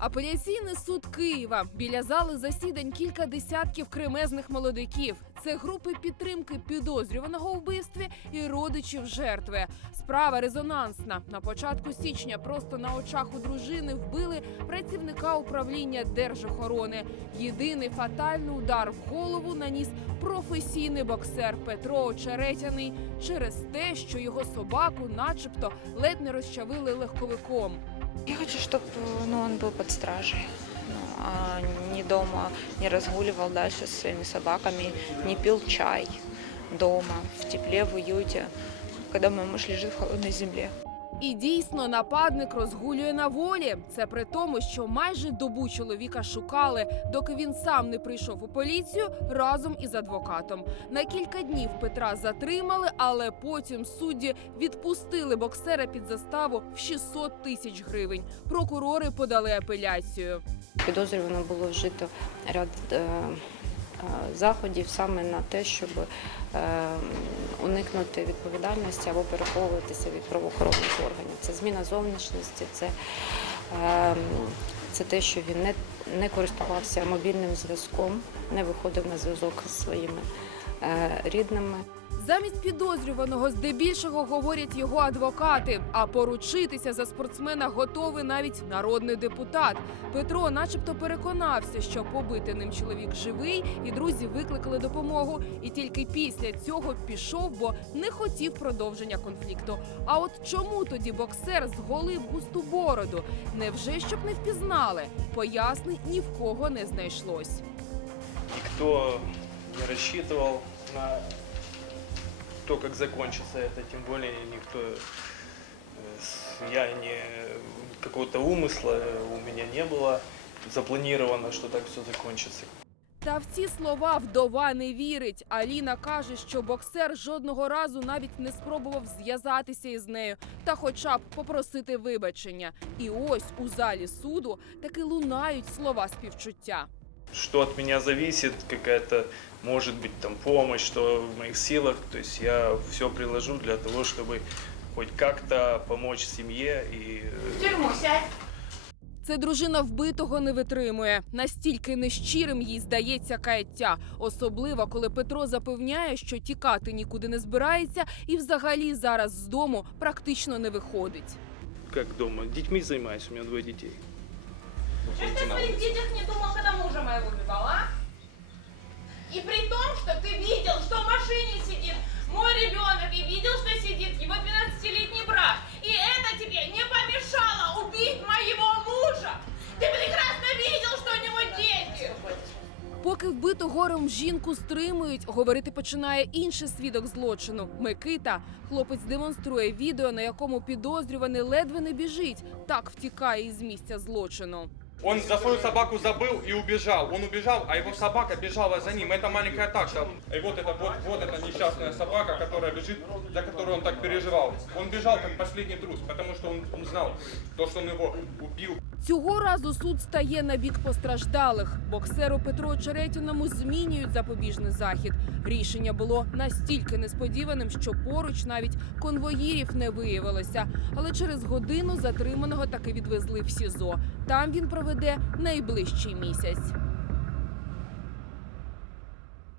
Апеляційний суд Києва біля зали засідань кілька десятків кремезних молодиків. Це групи підтримки підозрюваного вбивстві і родичів жертви. Справа резонансна. На початку січня просто на очах у дружини вбили працівника управління держохорони. Єдиний фатальний удар в голову наніс професійний боксер Петро Очеретяний через те, що його собаку, начебто, ледь не розчавили легковиком. Я хочу, чтобы ну, он был под стражей. Ну, а не дома, не разгуливал дальше со своими собаками, не пил чай дома, в тепле, в уюте, когда мой муж лежит в холодной земле. І дійсно нападник розгулює на волі. Це при тому, що майже добу чоловіка шукали, доки він сам не прийшов у поліцію разом із адвокатом. На кілька днів Петра затримали, але потім судді відпустили боксера під заставу в 600 тисяч гривень. Прокурори подали апеляцію. Підозрювано було вжито ряд е, заходів саме на те, щоб е, уникнути відповідальності або переховуватися від правоохоронних органів. Це зміна зовнішності, це, е, це те, що він не, не користувався мобільним зв'язком, не виходив на зв'язок зі своїми е, рідними. Замість підозрюваного здебільшого говорять його адвокати. А поручитися за спортсмена готовий навіть народний депутат. Петро, начебто, переконався, що побитий ним чоловік живий, і друзі викликали допомогу. І тільки після цього пішов, бо не хотів продовження конфлікту. А от чому тоді боксер зголив густу бороду? Невже щоб не впізнали? Пояснень ні в кого не знайшлось. Никто не рассчитывал на то, как закончится это, тем более никто, э, с- я не, какого-то умысла у меня не было запланировано, что так все закончится. Та в ці слова вдова не вірить. Аліна каже, що боксер жодного разу навіть не спробував зв'язатися із нею та, хоча б попросити вибачення. І ось у залі суду таки лунають слова співчуття. Что от меня зависит, какая-то, может быть, там помощь, что в моих силах, то есть я все приложу для того, чтобы хоть как-то помочь семье и э, Це дружина вбитого не витримує. Настільки нещирим їй здається каяття, особливо коли Петро запевняє, що тікати нікуди не збирається, і взагалі зараз з дому практично не виходить. как дома, детьми занимаюсь, у меня двое детей. Что ж ты о своих детях не думал, когда мужа моего убивал, а? И при том, что ты видел, что в машине сидит мой ребенок, и видел, что сидит его 12-летний брат. И это тебе не помешало убить моего мужа. Ты прекрасно видел, что у него дети. Поки вбиту горем жінку стримують, говорити починає інший свідок злочину Микита. Хлопець демонструє відео, на якому підозрюваний ледве не біжить. Так втікає із місця злочину. Он за свою собаку забыл и убежал. Он убежал, а его собака бежала за ним. Это маленькая такса. И вот это вот, вот эта несчастная собака, которая бежит, за которую он так переживал. Он бежал как последний трус, потому что он, он знал, то, что он его убил. Цього разу суд стає на бік постраждалих. Боксеру Петру Черетіному змінюють запобіжний захід. Рішення було настільки несподіваним, що поруч навіть конвоїрів не виявилося. Але через годину затриманого таки відвезли в СІЗО. Там він проведе найближчий місяць.